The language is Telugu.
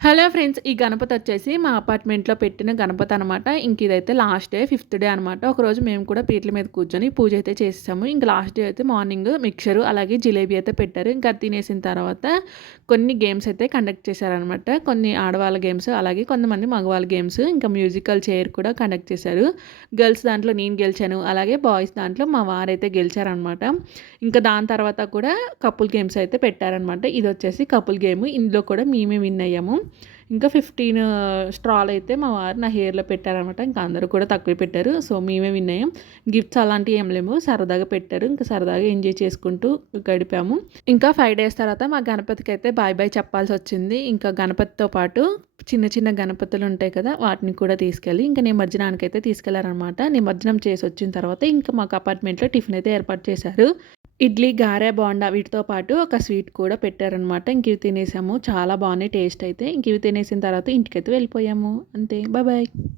Hello friends! ఈ గణపతి వచ్చేసి మా అపార్ట్మెంట్‌లో పెట్టిన గణపతి అనమాట. ఇంక ఇదైతే లాస్ట్ డే, ఫిఫ్త్ డే అనమాట. ఒకరోజు మేము కూడా పీటల మీద కూర్చొని పూజ అయితే చేసేసాము. ఇంక లాస్ట్ డే అయితే మార్నింగ్ మిక్చరు అలాగే జిలేబీ అయితే పెట్టారు. ఇంకా అది తినేసిన తర్వాత కొన్ని గేమ్స్ అయితే కండక్ట్ చేశారనమాట. కొన్ని ఆడవాళ్ళ గేమ్స్, అలాగే కొంతమంది మగవాళ్ళ గేమ్స్, ఇంకా మ్యూజికల్ చైర్ కూడా కండక్ట్ చేశారు. గర్ల్స్ దాంట్లో నేను గెలిచాను. అలాగే బాయ్స్ దాంట్లో మా వారైతే గెలిచారనమాట. ఇంకా దాని తర్వాత కూడా కపుల్ గేమ్స్ అయితే పెట్టారనమాట. ఇదొచ్చేసి కపుల్ గేమ్. ఇందులో కూడా మేమే విన్ అయ్యాము. ఇంకా 15 స్ట్రాలయితే మా వారు నా హెయిర్‌లో పెట్టారనమాట. ఇంకా అందరూ కూడా తక్కువే పెట్టారు. సో, మేమే విన్ అయ్యాం. గిఫ్ట్స్ అలాంటివి ఏం లేవు. సరదాగా పెట్టారు. ఇంకా సరదాగా ఎంజాయ్ చేసుకుంటూ గడిపాము. ఇంకా 5 డేస్ తర్వాత మా గణపతికైతే బాయ్ బాయ్ చెప్పాల్సొచ్చింది. ఇంకా గణపతితో పాటు చిన్న చిన్న గణపతులుంటాయి కదా! వాటిని కూడా తీసుకెళ్ళి ఇంకా నిమజ్జనానికైతే తీసుకెళ్లారనమాట. నిమజ్జనం చేసొచ్చిన తర్వాత ఇంకా మాకు అపార్ట్మెంట్‌లో టిఫిన్ అయితే ఏర్పాటు చేశారు. ఇడ్లీ, గారె, బోండా వీటితో పాటు ఒక స్వీట్ కూడా పెట్టారనమాట. ఇంక ఇవి తినేసాము. చాలా బాగున్నాయి టేస్ట్ అయితే. ఇంక ఇవి తినేసిన తర్వాత ఇంటికైతే వెళ్ళిపోయాము. అంతే. Bye bye.